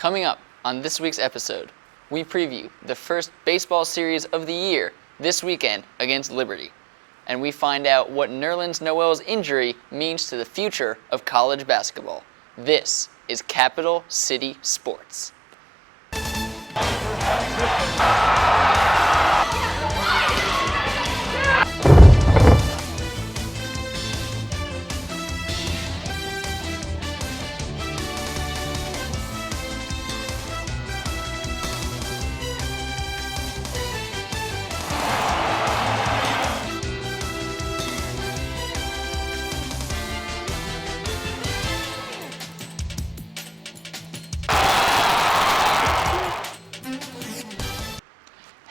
Coming up on this week's episode, we preview the first baseball series of the year this weekend against Liberty. And we find out what Nerlens Noel's injury means to the future of college basketball. This is Capital City Sports.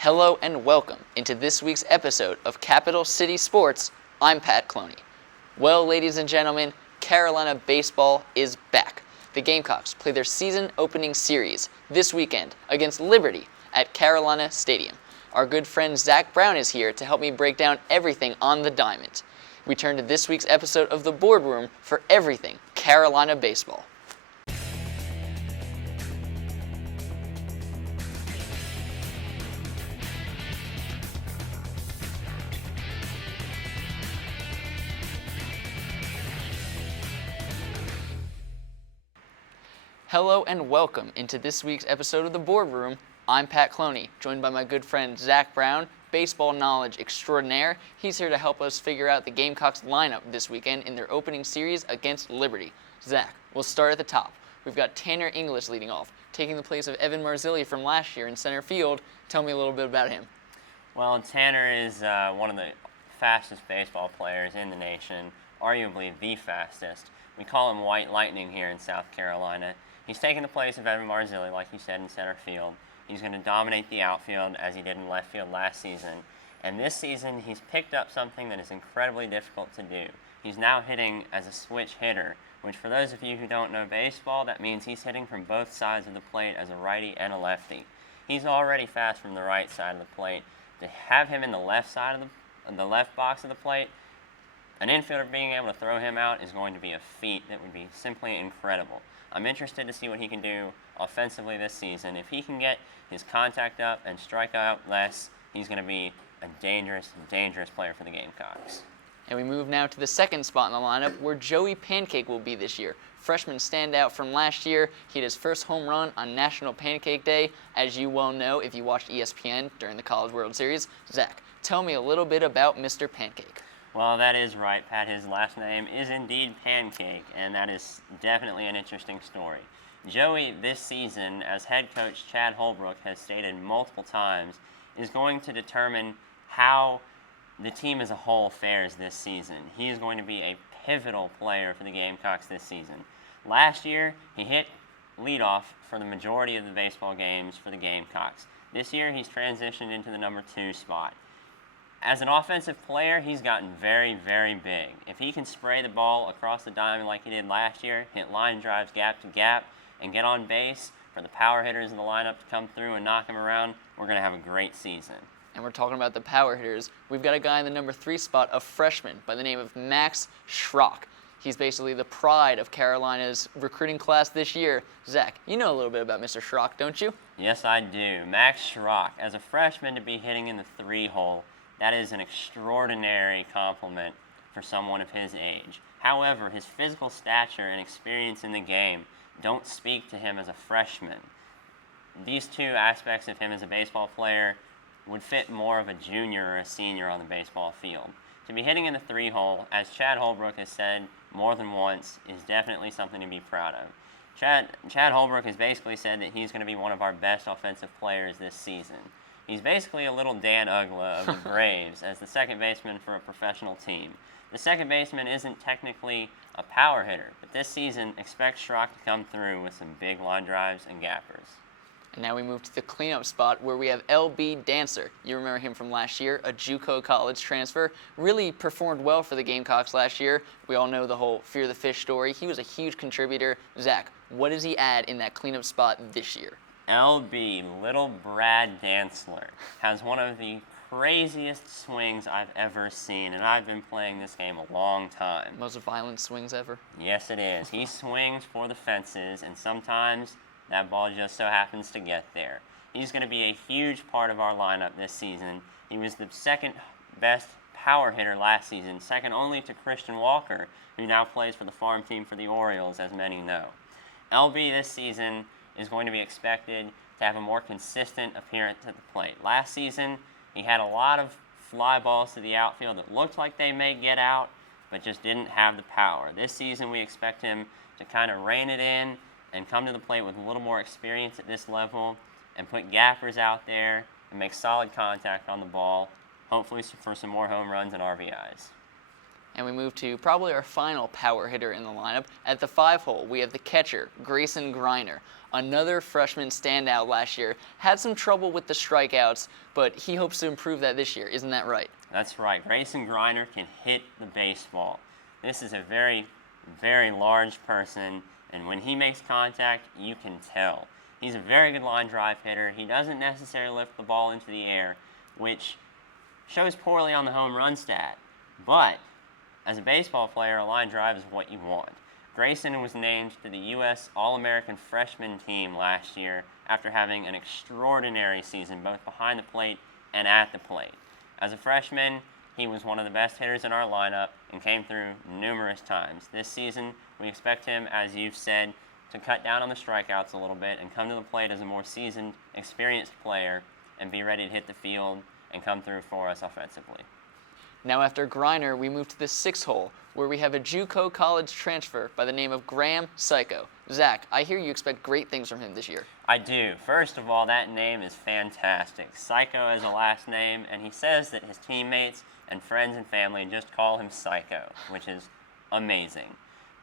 Hello and welcome into this week's episode of Capital City Sports. I'm Pat Cloney. Well, ladies and gentlemen, Carolina baseball is back. The Gamecocks play their season opening series this weekend against Liberty at Carolina Stadium. Our good friend Zach Brown is here to help me break down everything on the diamond. We turn to this week's episode of the Boardroom for everything Carolina baseball. Hello and welcome into this week's episode of The Boardroom. I'm Pat Cloney, joined by my good friend Zach Brown, baseball knowledge extraordinaire. He's here to help us figure out the Gamecocks lineup this weekend in their opening series against Liberty. Zach, we'll start at the top. We've got Tanner English leading off, taking the place of Evan Marzilli from last year in center field. Tell me a little bit about him. Well, Tanner is one of the fastest baseball players in the nation, arguably the fastest. We call him White Lightning here in South Carolina. He's taking the place of Evan Marzilli, like you said, in center field. He's going to dominate the outfield as he did in left field last season. And this season, he's picked up something that is incredibly difficult to do. He's now hitting as a switch hitter, which for those of you who don't know baseball, that means he's hitting from both sides of the plate as a righty and a lefty. He's already fast from the right side of the plate. To have him in the left side of the left box of the plate, an infielder being able to throw him out is going to be a feat that would be simply incredible. I'm interested to see what he can do offensively this season. If he can get his contact up and strike out less, he's going to be a dangerous, dangerous player for the Gamecocks. And we move now to the second spot in the lineup where Joey Pancake will be this year. Freshman standout from last year. He hit his first home run on National Pancake Day, as you well know if you watched ESPN during the College World Series. Zach, tell me a little bit about Mr. Pancake. Well, that is right, Pat. His last name is indeed Pancake, and that is definitely an interesting story. Joey, this season, as head coach Chad Holbrook has stated multiple times, is going to determine how the team as a whole fares this season. He is going to be a pivotal player for the Gamecocks this season. Last year, he hit leadoff for the majority of the baseball games for the Gamecocks. This year, he's transitioned into the number 2 spot. As an offensive player, he's gotten very, very big. If he can spray the ball across the diamond like he did last year, hit line drives gap to gap, and get on base for the power hitters in the lineup to come through and knock him around, we're going to have a great season. And we're talking about the power hitters. We've got a guy in the number 3 spot, a freshman by the name of Max Schrock. He's basically the pride of Carolina's recruiting class this year. Zach, you know a little bit about Mr. Schrock, don't you? Yes, I do. Max Schrock, as a freshman to be hitting in the 3-hole, that is an extraordinary compliment for someone of his age. However, his physical stature and experience in the game don't speak to him as a freshman. These two aspects of him as a baseball player would fit more of a junior or a senior on the baseball field. To be hitting in the 3-hole, as Chad Holbrook has said more than once, is definitely something to be proud of. Chad Holbrook has basically said that he's going to be one of our best offensive players this season. He's basically a little Dan Uggla of the Braves as the second baseman for a professional team. The second baseman isn't technically a power hitter, but this season, expect Schrock to come through with some big line drives and gappers. And now we move to the cleanup spot where we have L.B. Dancer. You remember him from last year, a JUCO college transfer. Really performed well for the Gamecocks last year. We all know the whole Fear the Fish story. He was a huge contributor. Zach, what does he add in that cleanup spot this year? LB, Little Brad Dantzler, has one of the craziest swings I've ever seen, and I've been playing this game a long time. Most violent swings ever? Yes, it is. He swings for the fences, and sometimes That ball just so happens to get there. He's going to be a huge part of our lineup this season. He was the second best power hitter last season, second only to Christian Walker, who now plays for the farm team for the Orioles, as many know. LB this season is going to be expected to have a more consistent appearance at the plate. Last season, he had a lot of fly balls to the outfield that looked like they may get out, but just didn't have the power. This season, we expect him to kind of rein it in and come to the plate with a little more experience at this level and put gappers out there and make solid contact on the ball, hopefully for some more home runs and RBIs. And we move to probably our final power hitter in the lineup. At the 5-hole, we have the catcher, Grayson Griner. Another freshman standout last year. Had some trouble with the strikeouts, but he hopes to improve that this year. Isn't that right? That's right. Grayson Griner can hit the baseball. This is a very, very large person, and when he makes contact, you can tell. He's a very good line drive hitter. He doesn't necessarily lift the ball into the air, which shows poorly on the home run stat. But as a baseball player, a line drive is what you want. Grayson was named to the U.S. All-American Freshman team last year after having an extraordinary season both behind the plate and at the plate. As a freshman, he was one of the best hitters in our lineup and came through numerous times. This season, we expect him, as you've said, to cut down on the strikeouts a little bit and come to the plate as a more seasoned, experienced player and be ready to hit the field and come through for us offensively. Now after Griner, we move to the 6-hole, where we have a JUCO college transfer by the name of Graham Psycho. Zach, I hear you expect great things from him this year. I do. First of all, that name is fantastic. Psycho is a last name, and he says that his teammates and friends and family just call him Psycho, which is amazing.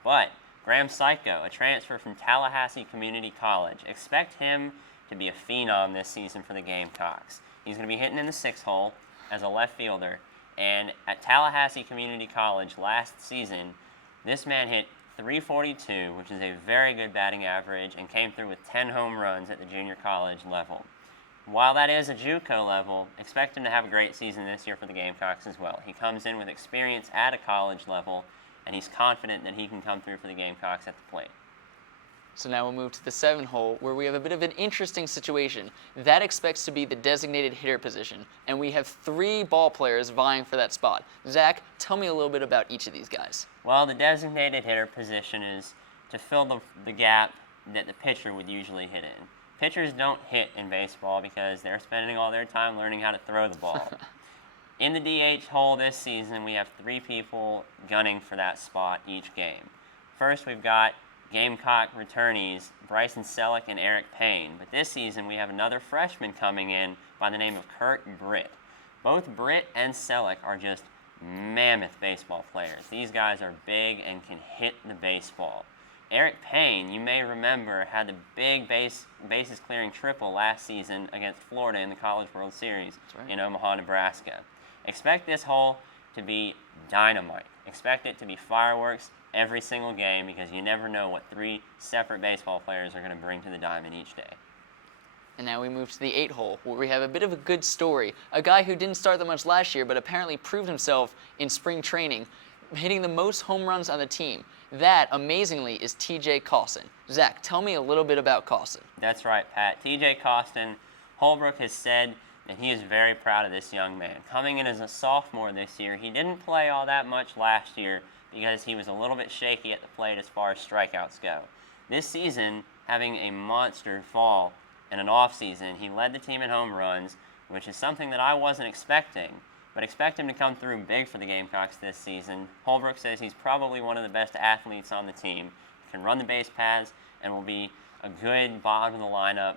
But Graham Psycho, a transfer from Tallahassee Community College, expect him to be a phenom this season for the Gamecocks. He's going to be hitting in the 6-hole as a left fielder. And at Tallahassee Community College last season, this man hit .342, which is a very good batting average, and came through with 10 home runs at the junior college level. While that is a JUCO level, expect him to have a great season this year for the Gamecocks as well. He comes in with experience at a college level, and he's confident that he can come through for the Gamecocks at the plate. So now we'll move to the 7-hole, where we have a bit of an interesting situation. That expects to be the designated hitter position, and we have 3 ball players vying for that spot. Zach, tell me a little bit about each of these guys. Well, the designated hitter position is to fill the gap that the pitcher would usually hit in. Pitchers don't hit in baseball because they're spending all their time learning how to throw the ball. In the DH hole this season, we have 3 people gunning for that spot each game. First, we've got Gamecock returnees Bryson Selleck and Eric Payne. But this season, we have another freshman coming in by the name of Kurt Britt. Both Britt and Selleck are just mammoth baseball players. These guys are big and can hit the baseball. Eric Payne, you may remember, had the big bases clearing triple last season against Florida in the College World Series in Omaha, Nebraska. Expect this hole to be dynamite. Expect it to be fireworks every single game because you never know what 3 separate baseball players are going to bring to the diamond each day. And now we move to the 8-hole, where we have a bit of a good story. A guy who didn't start that much last year, but apparently proved himself in spring training, hitting the most home runs on the team. That, amazingly, is T.J. Costin. Zach, tell me a little bit about Costin. That's right, Pat. T.J. Costin, Holbrook has said that he is very proud of this young man. Coming in as a sophomore this year, he didn't play all that much last year because he was a little bit shaky at the plate as far as strikeouts go. This season, having a monster fall in an off-season, he led the team in home runs, which is something that I wasn't expecting, but expect him to come through big for the Gamecocks this season. Holbrook says he's probably one of the best athletes on the team, can run the base paths, and will be a good bottom of the lineup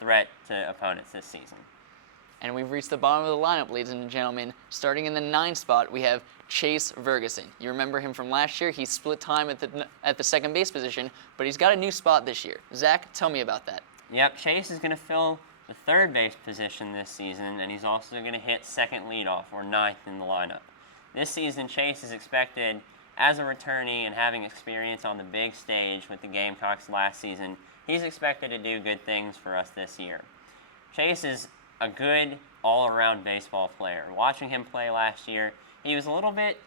threat to opponents this season. And we've reached the bottom of the lineup, ladies and gentlemen. Starting in the 9 spot, we have Chase Ferguson. You remember him from last year. He split time at the second base position, but he's got a new spot this year. Zach, tell me about that. Yep, Chase is going to fill the third base position this season, and he's also going to hit second leadoff, or 9th in the lineup. This season, Chase is expected, as a returnee and having experience on the big stage with the Gamecocks last season, he's expected to do good things for us this year. Chase is a good all-around baseball player. Watching him play last year, he was a little bit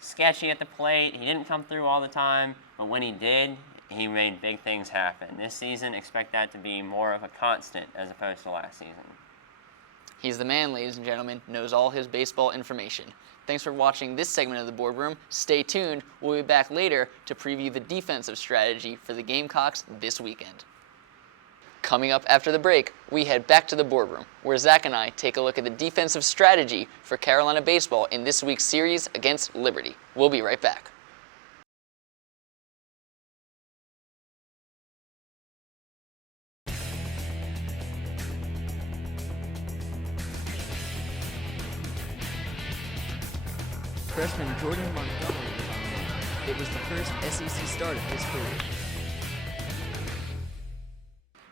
sketchy at the plate. He didn't come through all the time, but when he did, he made big things happen. This season, expect that to be more of a constant as opposed to last season. He's the man, ladies and gentlemen, knows all his baseball information. Thanks for watching this segment of the Boardroom. Stay tuned. We'll be back later to preview the defensive strategy for the Gamecocks this weekend. Coming up after the break, we head back to the Boardroom, where Zach and I take a look at the defensive strategy for Carolina baseball in this week's series against Liberty. We'll be right back. Freshman Jordan Montgomery was on hand. It was the first SEC start of his career.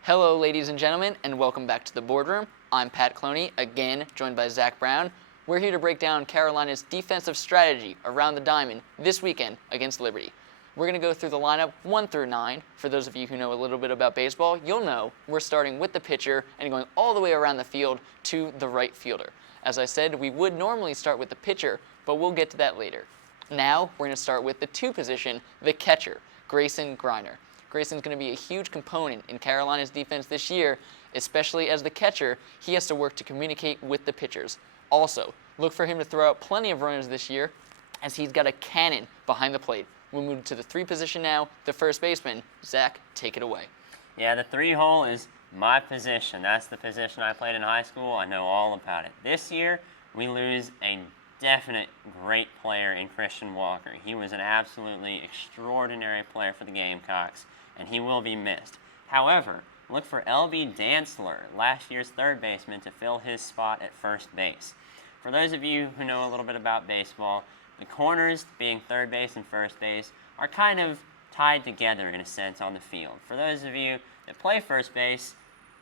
Hello, ladies and gentlemen, and welcome back to the Boardroom. I'm Pat Cloney, again joined by Zach Brown. We're here to break down Carolina's defensive strategy around the diamond this weekend against Liberty. We're going to go through the lineup 1 through 9. For those of you who know a little bit about baseball, you'll know we're starting with the pitcher and going all the way around the field to the right fielder. As I said, we would normally start with the pitcher, but we'll get to that later. Now, we're going to start with the 2 position, the catcher, Grayson Griner. Grayson's going to be a huge component in Carolina's defense this year, especially as the catcher. He has to work to communicate with the pitchers. Also, look for him to throw out plenty of runners this year, as he's got a cannon behind the plate. We'll move to the 3 position now, the first baseman. Zach, take it away. Yeah, the 3 hole is my position. That's the position I played in high school. I know all about it. This year, we lose a definite great player in Christian Walker. He was an absolutely extraordinary player for the Gamecocks, and he will be missed. However, look for L.B. Dantzler, last year's third baseman, to fill his spot at first base. For those of you who know a little bit about baseball, the corners, being third base and first base, are kind of tied together in a sense on the field. For those of you that play first base,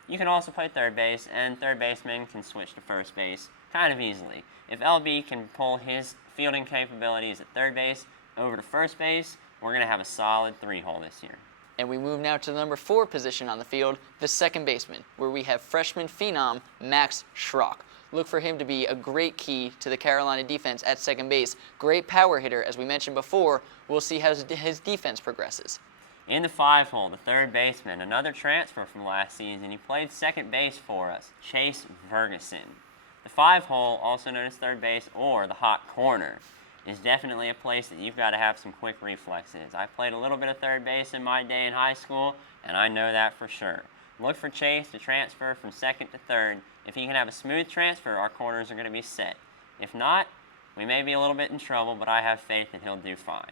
you can also play third base, and third baseman can switch to first base kind of easily. If LB can pull his fielding capabilities at third base over to first base, we're going to have a solid 3-hole this year. And we move now to the number 4 position on the field, the second baseman, where we have freshman phenom Max Schrock. Look for him to be a great key to the Carolina defense at second base. Great power hitter, as we mentioned before. We'll see how his defense progresses. In the 5-hole, the third baseman, another transfer from last season. He played second base for us, Chase Ferguson. The 5-hole, also known as third base or the hot corner, is definitely a place that you've got to have some quick reflexes. I played a little bit of third base in my day in high school, and I know that for sure. Look for Chase to transfer from second to third. If he can have a smooth transfer, our corners are going to be set. If not, we may be a little bit in trouble, but I have faith that he'll do fine.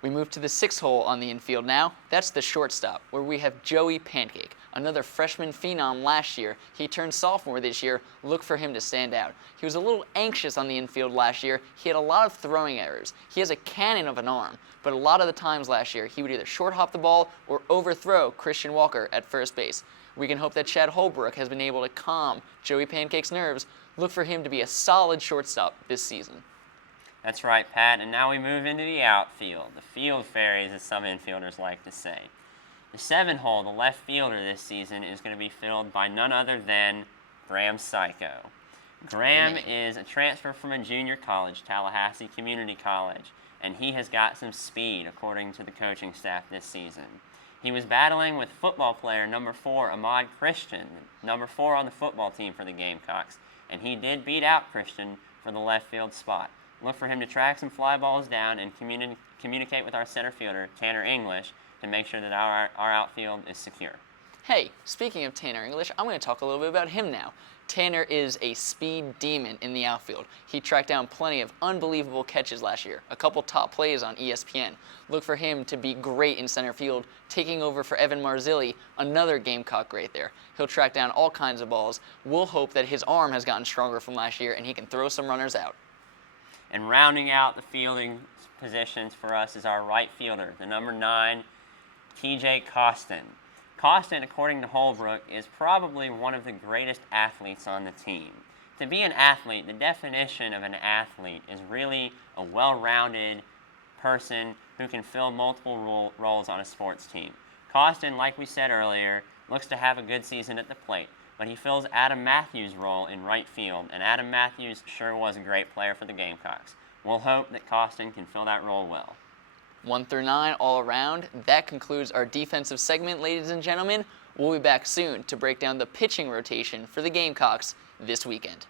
We move to the 6-hole on the infield now. That's the shortstop, where we have Joey Pancake, another freshman phenom last year. He turned sophomore this year. Look for him to stand out. He was a little anxious on the infield last year. He had a lot of throwing errors. He has a cannon of an arm, but a lot of the times last year, he would either short hop the ball or overthrow Christian Walker at first base. We can hope that Chad Holbrook has been able to calm Joey Pancake's nerves. Look for him to be a solid shortstop this season. That's right, Pat, and now we move into the outfield, the field fairies, as some infielders like to say. The 7-hole, the left fielder this season, is going to be filled by none other than Graham Psycho. Graham is a transfer from a junior college, Tallahassee Community College, and he has got some speed, according to the coaching staff this season. He was battling with football player number 4, Ahmad Christian, number 4 on the football team for the Gamecocks, and he did beat out Christian for the left field spot. Look for him to track some fly balls down and communicate with our center fielder, Tanner English, to make sure that our outfield is secure. Hey, speaking of Tanner English, I'm going to talk a little bit about him now. Tanner is a speed demon in the outfield. He tracked down plenty of unbelievable catches last year, a couple top plays on ESPN. Look for him to be great in center field, taking over for Evan Marzilli, another Gamecock great there. He'll track down all kinds of balls. We'll hope that his arm has gotten stronger from last year and he can throw some runners out. And rounding out the fielding positions for us is our right fielder, the number 9, TJ Costin. Costin, according to Holbrook, is probably one of the greatest athletes on the team. To be an athlete, the definition of an athlete is really a well-rounded person who can fill multiple roles on a sports team. Costin, like we said earlier, looks to have a good season at the plate, but he fills Adam Matthews' role in right field, and Adam Matthews sure was a great player for the Gamecocks. We'll hope that Costin can fill that role well. 1 through 9 all around. That concludes our defensive segment, ladies and gentlemen. We'll be back soon to break down the pitching rotation for the Gamecocks this weekend.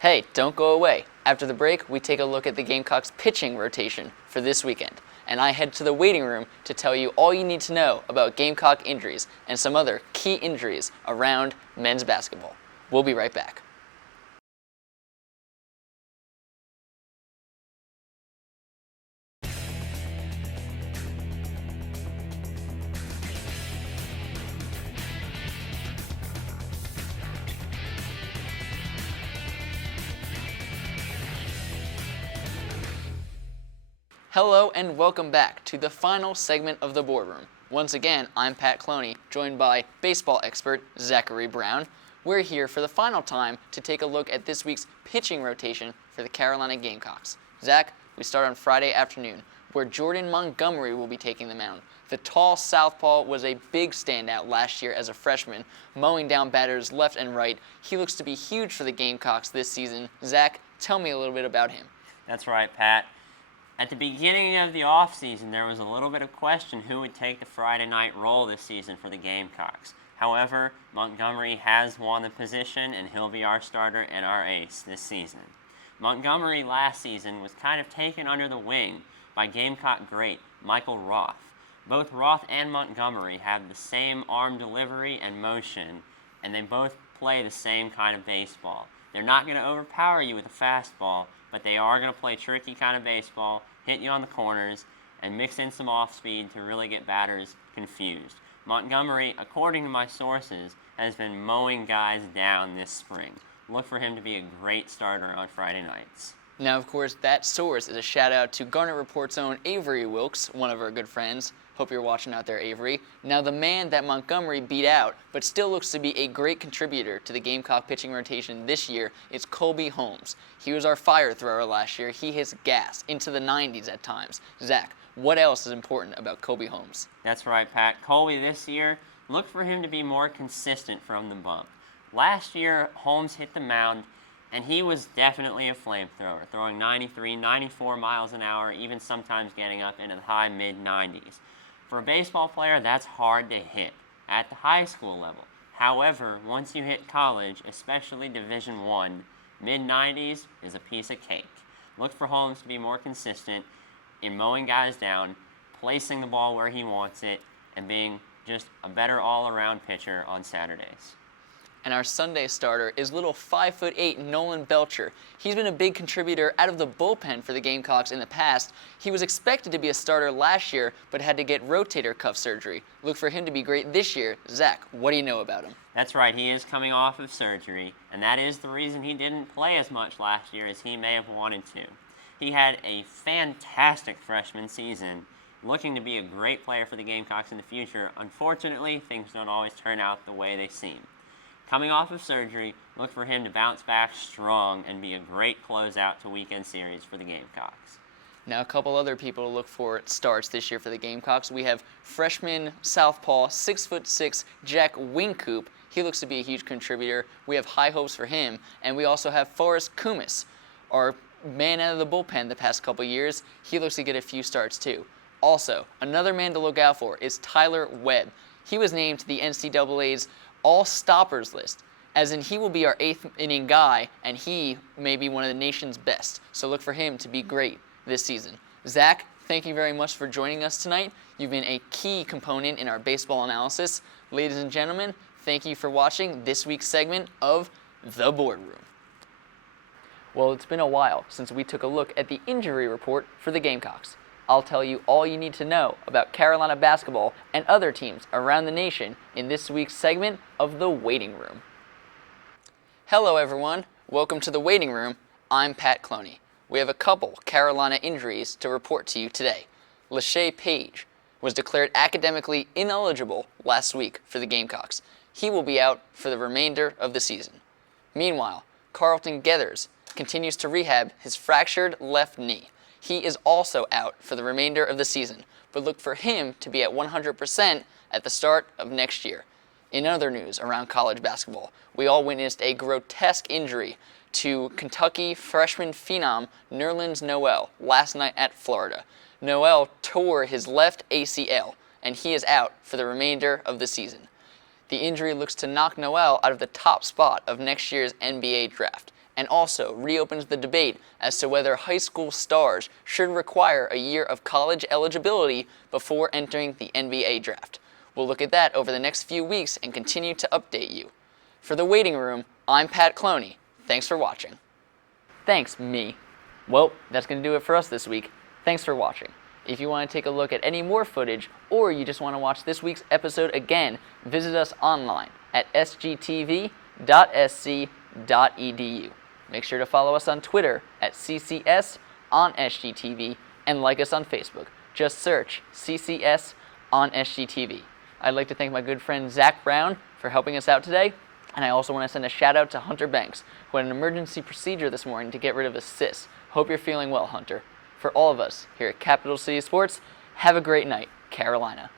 Hey, don't go away. After the break, we take a look at the Gamecocks pitching rotation for this weekend. And I head to the waiting room to tell you all you need to know about Gamecock injuries and some other key injuries around men's basketball. We'll be right back. Hello and welcome back to the final segment of the Boardroom. Once again, I'm Pat Cloney, joined by baseball expert Zach Brown. We're here for the final time to take a look at this week's pitching rotation for the Carolina Gamecocks. Zach, we start on Friday afternoon, where Jordan Montgomery will be taking the mound. The tall southpaw was a big standout last year as a freshman, mowing down batters left and right. He looks to be huge for the Gamecocks this season. Zach, tell me a little bit about him. That's right, Pat. At the beginning of the offseason, there was a little bit of question who would take the Friday night role this season for the Gamecocks. However, Montgomery has won the position, and he'll be our starter and our ace this season. Montgomery last season was kind of taken under the wing by Gamecock great Michael Roth. Both Roth and Montgomery have the same arm delivery and motion, and they both play the same kind of baseball. They're not going to overpower you with a fastball, but they are going to play tricky kind of baseball, hit you on the corners, and mix in some off-speed to really get batters confused. Montgomery, according to my sources, has been mowing guys down this spring. Look for him to be a great starter on Friday nights. Now, of course, that source is a shout-out to Garnet Report's own Avery Wilkes, one of our good friends. Hope you're watching out there, Avery. Now, the man that Montgomery beat out, but still looks to be a great contributor to the Gamecock pitching rotation this year, is Colby Holmes. He was our fire thrower last year. He hits gas into the 90s at times. Zach, what else is important about Colby Holmes? That's right, Pat. Colby this year, look for him to be more consistent from the bump. Last year, Holmes hit the mound, and he was definitely a flamethrower, throwing 93, 94 miles an hour, even sometimes getting up into the high mid-90s. For a baseball player, that's hard to hit at the high school level. However, once you hit college, especially Division I, mid-90s is a piece of cake. Look for Holmes to be more consistent in mowing guys down, placing the ball where he wants it, and being just a better all-around pitcher on Saturdays. And our Sunday starter is little 5'8" Nolan Belcher. He's been a big contributor out of the bullpen for the Gamecocks in the past. He was expected to be a starter last year, but had to get rotator cuff surgery. Look for him to be great this year. Zach, what do you know about him? That's right, he is coming off of surgery, and that is the reason he didn't play as much last year as he may have wanted to. He had a fantastic freshman season, looking to be a great player for the Gamecocks in the future. Unfortunately, things don't always turn out the way they seem. Coming off of surgery, look for him to bounce back strong and be a great closeout to weekend series for the Gamecocks. Now, a couple other people to look for at starts this year for the Gamecocks. We have freshman southpaw, 6'6", Jack Wingcoop. He looks to be a huge contributor. We have high hopes for him. And we also have Forrest Kumis, our man out of the bullpen the past couple years. He looks to get a few starts too. Also, another man to look out for is Tyler Webb. He was named to the NCAA's all-stoppers list, as in he will be our 8th inning guy, and he may be one of the nation's best. So look for him to be great this season. Zach, thank you very much for joining us tonight. You've been a key component in our baseball analysis. Ladies and gentlemen, thank you for watching this week's segment of The Boardroom. Well, it's been a while since we took a look at the injury report for the Gamecocks. I'll tell you all you need to know about Carolina basketball and other teams around the nation in this week's segment of The Waiting Room. Hello everyone, welcome to The Waiting Room. I'm Pat Cloney. We have a couple Carolina injuries to report to you today. Lachey Page was declared academically ineligible last week for the Gamecocks. He will be out for the remainder of the season. Meanwhile, Carlton Gethers continues to rehab his fractured left knee. He is also out for the remainder of the season, but look for him to be at 100% at the start of next year. In other news around college basketball, we all witnessed a grotesque injury to Kentucky freshman phenom Nerlens Noel last night at Florida. Noel tore his left ACL, and he is out for the remainder of the season. The injury looks to knock Noel out of the top spot of next year's NBA draft, and also reopens the debate as to whether high school stars should require a year of college eligibility before entering the NBA draft. We'll look at that over the next few weeks and continue to update you. For The Waiting Room, I'm Pat Cloney. Thanks for watching. Thanks, me. Well, that's going to do it for us this week. Thanks for watching. If you want to take a look at any more footage, or you just want to watch this week's episode again, visit us online at sgtv.sc.edu. Make sure to follow us on Twitter at CCS on SGTV, and like us on Facebook. Just search CCS on SGTV. I'd like to thank my good friend Zach Brown for helping us out today, and I also want to send a shout out to Hunter Banks, who had an emergency procedure this morning to get rid of a cyst. Hope you're feeling well, Hunter. For all of us here at Capital City Sports, have a great night, Carolina.